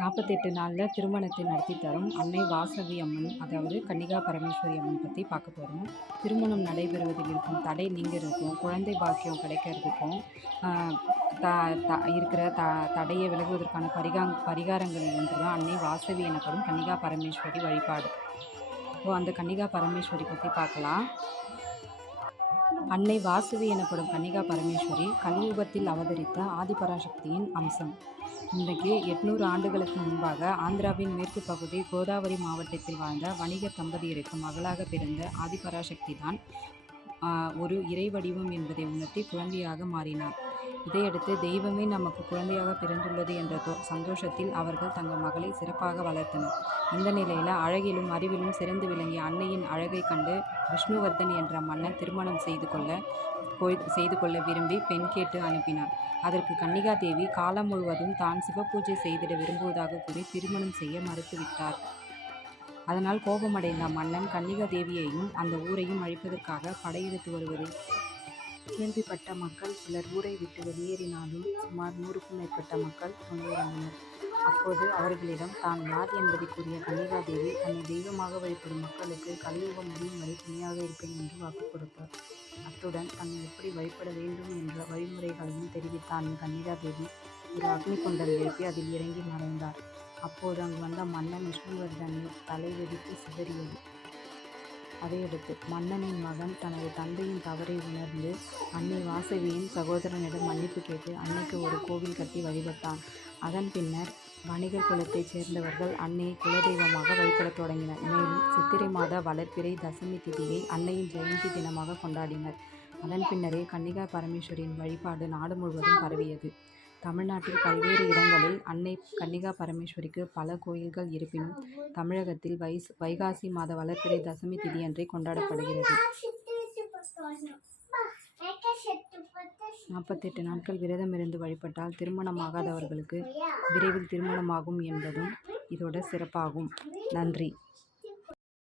நாற்பத்தெட்டு நாளில் திருமணத்தை நடத்தி தரும் அன்னை வாசவி அம்மன் அதாவது கன்னிகா பரமேஸ்வரி அம்மன் பற்றி பார்க்க போகிறோம் திருமணம் நடைபெறுவதில் இருக்கும் தடை நீங்கிறதுக்கும் குழந்தை பாக்கியம் கிடைக்கிறதுக்கும் த த இருக்கிற த தடையை விலகுவதற்கான பரிகா பரிகாரங்களில் ஒன்று தான் அன்னை வாசவி எனப்படும் கன்னிகா பரமேஸ்வரி வழிபாடு. ஓ அந்த கன்னிகா பரமேஸ்வரி பற்றி பார்க்கலாம். அன்னை வாசுவி எனப்படும் கன்னிகா பரமேஸ்வரி கலியுகத்தில் அவதரித்த ஆதிபராசக்தியின் அம்சம். இன்றைக்கு எட்நூறு ஆண்டுகளுக்கு முன்பாக ஆந்திராவின் மேற்கு பகுதி கோதாவரி மாவட்டத்தில் வாழ்ந்த வணிக தம்பதியருக்கு மகளாக பிறந்த ஆதிபராசக்தி தான் ஒரு இறை வடிவம் என்பதை உணர்த்தி குழந்தையாக மாறினார். இதையடுத்து தெய்வமே நமக்கு குழந்தையாக பிறந்துள்ளது என்ற சந்தோஷத்தில் அவர்கள் தங்கள் மகளை சிறப்பாக வளர்த்தனர். இந்த நிலையில் அழகிலும் அறிவிலும் சிறந்து விளங்கிய அன்னையின் அழகை கண்டு விஷ்ணுவர்தன் என்ற மன்னன் திருமணம் செய்து கொள்ள போய் செய்து கொள்ள விரும்பி பெண் கேட்டு அனுப்பினார். அதற்கு கன்னிகா தேவி காலம் முழுவதும் தான் சிவபூஜை செய்திட விரும்புவதாக கூறி திருமணம் செய்ய மறுத்துவிட்டார் அதனால் கோபமடைந்த மன்னன் கன்னிகா தேவியையும் அந்த ஊரையும் அழிப்பதற்காக படையெடுத்து வருவதை கேள்விப்பட்ட மக்கள் சிலர் ஊரை விட்டு வெளியேறினாலும் சுமார் நூறுக்கும் மேற்பட்ட மக்கள் முன்னேறினர். அப்போது அவர்களிடம் தான் யார் என்பதை கூறிய கன்னிகா தேவி தன்னை தெய்வமாக வழிபடும் மக்களுக்கு கலியுகம் முடியும் வரை துணையாக இருப்பேன் என்று வாக்கு கொடுத்தார். அத்துடன் தன்னை எப்படி வழிபட வேண்டும் என்ற வழிமுறைகளையும் தெரிவித்தான் கன்னிகாதேவி தேவி. ஒரு அக்னி குண்டம் எழுப்பி அதில் இறங்கி மறைந்தார். அப்போது அங்கு வந்த மன்னன் விஷ்ணுவர்தனின் தலை வெடித்து சிதறியது. அதையடுத்து மன்னனின் மகன் தனது தந்தையின் தவறை உணர்ந்து அன்னை வாசவியின் சகோதரனிடம் மன்னிப்பு கேட்டு அன்னைக்கு ஒரு கோவில் கட்டி வழிபட்டான். அதன் பின்னர் வணிகர் குலத்தைச் சேர்ந்தவர்கள் அன்னையை குலதெய்வமாக வழிபடத் தொடங்கினர். மேலும் சித்திரை மாத வளர்ப்பிறை தசமி திதியை அன்னையின் ஜெயந்தி தினமாக கொண்டாடினர். அதன் பின்னரே கன்னிகா பரமேஸ்வரியின் வழிபாடு நாடு முழுவதும் பரவியது. தமிழ்நாட்டில் பல்வேறு இடங்களில் அன்னை கன்னிகா பரமேஸ்வரிக்கு பல கோயில்கள் இருப்பினும் தமிழகத்தில் வைஸ் வைகாசி மாத வளர்ப்பிறை தசமி திதியன்றே கொண்டாடப்படுகிறது. நாற்பத்தெட்டு நாட்கள் விரதமிருந்து வழிபட்டால் திருமணமாகாதவர்களுக்கு விரைவில் திருமணமாகும் என்பதும் இதோட சிறப்பாகும். நன்றி.